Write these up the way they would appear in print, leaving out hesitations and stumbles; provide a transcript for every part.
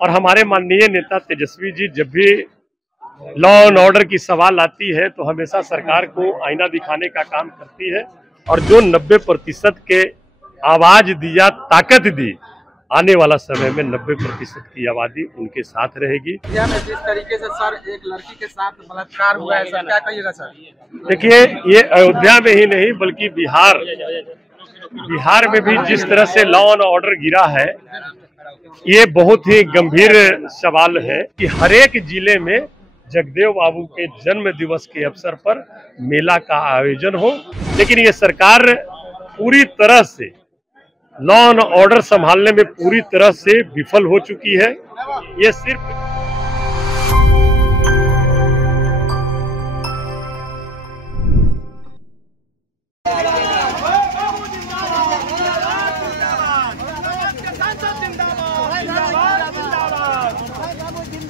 और हमारे माननीय नेता तेजस्वी जी जब भी लॉ एंड ऑर्डर की सवाल आती है तो हमेशा सरकार को आईना दिखाने का काम करती है और जो 90% के आवाज दिया, ताकत दी, आने वाला समय में 90% की आबादी उनके साथ रहेगी। जिस तरीके से सर एक लड़की के साथ बलात्कार हुआ है सर, क्या कहिएगा सर? देखिए, ये अयोध्या में ही नहीं बल्कि बिहार में भी जिस तरह से लॉ एंड ऑर्डर गिरा है, ये बहुत ही गंभीर सवाल है कि हर एक जिले में जगदेव बाबू के जन्म दिवस के अवसर पर मेला का आयोजन हो, लेकिन ये सरकार पूरी तरह से लॉ एंड ऑर्डर संभालने में पूरी तरह से विफल हो चुकी है। ये सिर्फ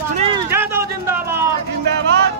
भैया जिंदाबाद जिंदाबाद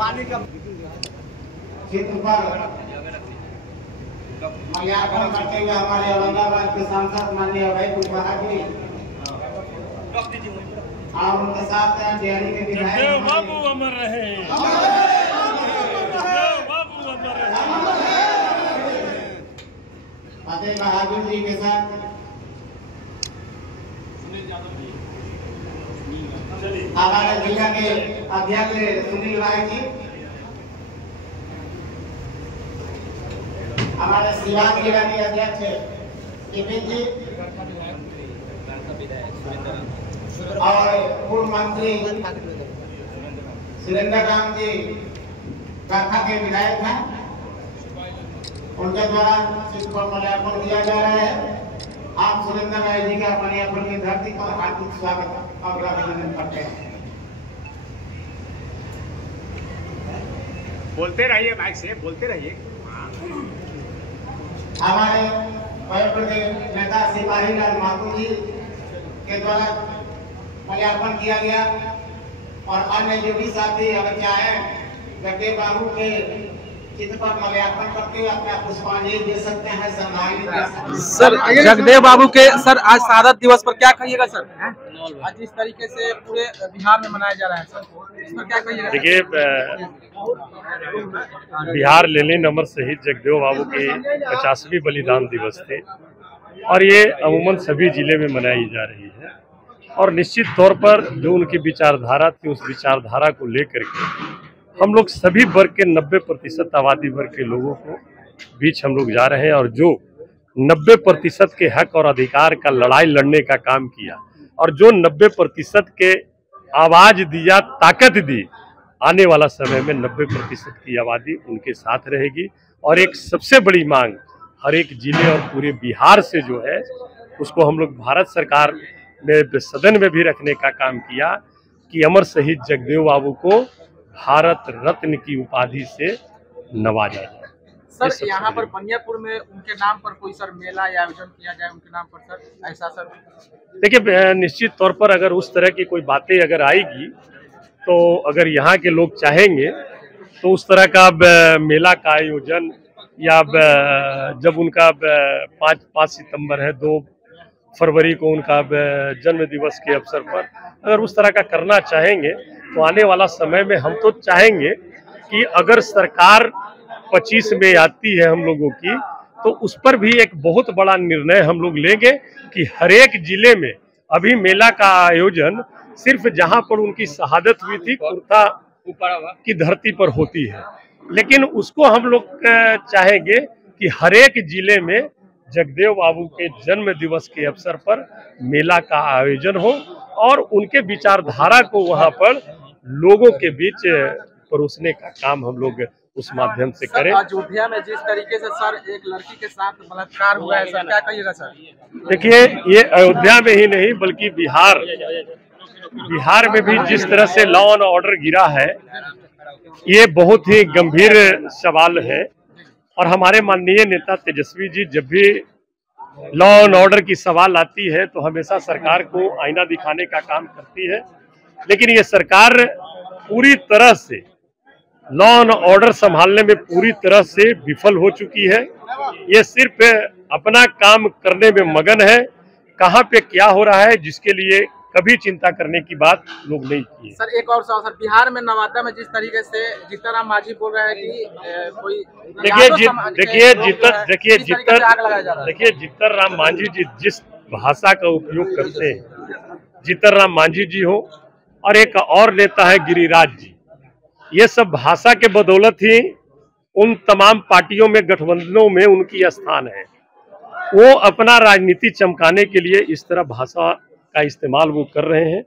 पानी का क्षेत्र पर माल्यार्पण करते हुए हमारे औरंगाबाद के सांसद माननीय अभय कुशवाहा जी और उनके साथ डेहरी के विधायक बाबू अमर रहे, बाबू अमर रहे। फतेह बहादुर जी के साथ हमारे जिला के अध्यक्ष सुनील राय जी, हमारे सिवान जिला के अध्यक्ष विपिन जी और पूर्व मंत्री सुरेंद्र राम जी काका के विधायक हैं, उनके द्वारा चित्र पर माल्यार्पण किया जा रहा है। आप सुरेंद्र राय जी का माल्यार्पण की धरती पर हार्दिक स्वागत और अभिनंदन करते हैं। बोलते रहिए, माइक से बोलते रहिए। हमारे वयोवृद्ध नेता सिपाही लाल माथुर जी के द्वारा माल्यार्पण किया गया और अन्य जो भी साथी अगर चाहे जगदेव बाबू के चित्र पर माल्यार्पण करके हुए अपना पुष्पांजलि दे सकते हैं, श्रद्धांजलि दे सकते हैं। सर जगदेव बाबू के सर आज शहादत दिवस पर क्या कहिएगा सर? आज जिस तरीके से पूरे बिहार में मनाया जा रहा है सर, इस पर क्या कहिएगा? देखिए, बिहार लेनिन अमर शहीद जगदेव बाबू के 50वीं बलिदान दिवस थे और ये अमूमन सभी जिले में मनाई जा रही है। और निश्चित तौर पर जो उनकी विचारधारा थी, उस विचारधारा को लेकर के हम लोग सभी वर्ग के 90% आबादी वर्ग के लोगों को बीच हम लोग जा रहे हैं, और जो 90% के हक और अधिकार का लड़ाई लड़ने का काम किया और जो 90% के आवाज दिया, ताकत दी, आने वाला समय में 90% की आबादी उनके साथ रहेगी। और एक सबसे बड़ी मांग हर एक जिले और पूरे बिहार से जो है, उसको हम लोग भारत सरकार में सदन में भी रखने का काम किया कि अमर शहीद जगदेव बाबू को भारत रत्न की उपाधि से नवाजा जाए। सर यहाँ पर बनियापुर में उनके नाम पर कोई सर मेला या आयोजन किया जाए उनके नाम पर सर, ऐसा सर? देखिए, निश्चित तौर पर अगर उस तरह की कोई बातें अगर आएगी, तो अगर यहाँ के लोग चाहेंगे तो उस तरह का मेला का आयोजन, या जब उनका 5 सितंबर है, 2 फरवरी को उनका जन्म दिवस के अवसर पर अगर उस तरह का करना चाहेंगे, तो आने वाला समय में हम तो चाहेंगे कि अगर सरकार 25 में आती है हम लोगों की, तो उस पर भी एक बहुत बड़ा निर्णय हम लोग लेंगे कि हर एक जिले में अभी मेला का आयोजन सिर्फ जहां पर उनकी शहादत हुई थी, कुर्ता की धरती पर होती है, लेकिन उसको हम लोग चाहेंगे कि हर एक जिले में जगदेव बाबू के जन्म दिवस के अवसर पर मेला का आयोजन हो और उनके विचारधारा को वहां पर लोगों के बीच परोसने का काम हम लोग उस माध्यम से करें। अयोध्या में जिस तरीके से सर एक लड़की के साथ बलात्कार हुआ है सर, क्या कहिएगा सर? देखिए, ये अयोध्या में ही नहीं बल्कि बिहार में भी जिस तरह से लॉ एंड ऑर्डर गिरा है, ये बहुत ही गंभीर सवाल है। और हमारे माननीय नेता तेजस्वी जी जब भी लॉ एंड ऑर्डर की सवाल आती है तो हमेशा सरकार को आईना दिखाने का काम करती है, लेकिन ये सरकार पूरी तरह से लॉ एंड ऑर्डर संभालने में पूरी तरह से विफल हो चुकी है। ये सिर्फ अपना काम करने में मगन है, कहां पे क्या हो रहा है जिसके लिए कभी चिंता करने की बात लोग नहीं की। सर एक और सवाल सर, बिहार में नवादा में जिस तरीके से जीतनराम मांझी बोल रहे हैं कि कोई जीतन राम मांझी जी जिस भाषा का उपयोग करते हैं, जीतन राम मांझी जी हो और एक और नेता है गिरिराज जी, ये सब भाषा के बदौलत ही उन तमाम पार्टियों में, गठबंधनों में उनकी स्थान है। वो अपना राजनीति चमकाने के लिए इस तरह भाषा का इस्तेमाल वो कर रहे हैं,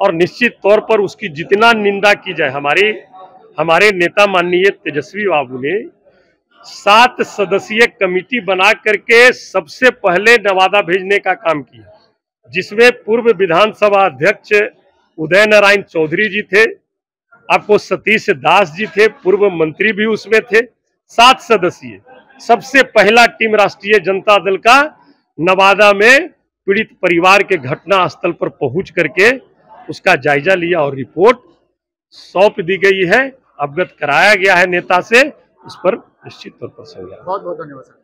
और निश्चित तौर पर उसकी जितना निंदा की जाए, हमारे नेता माननीय तेजस्वी बाबू ने 7 सदस्यीय कमेटी बना करके सबसे पहले नवादा भेजने का काम किया, जिसमें पूर्व विधानसभा अध्यक्ष उदय नारायण चौधरी जी थे, आपको सतीश दास जी थे, पूर्व मंत्री भी उसमें थे। 7 सदस्यीय सबसे पहला टीम राष्ट्रीय जनता दल का नवादा में पीड़ित परिवार के घटना स्थल पर पहुंच करके उसका जायजा लिया और रिपोर्ट सौंप दी गई है, अवगत कराया गया है नेता से, उस पर निश्चित तौर पर संज्ञान। बहुत बहुत धन्यवाद सर।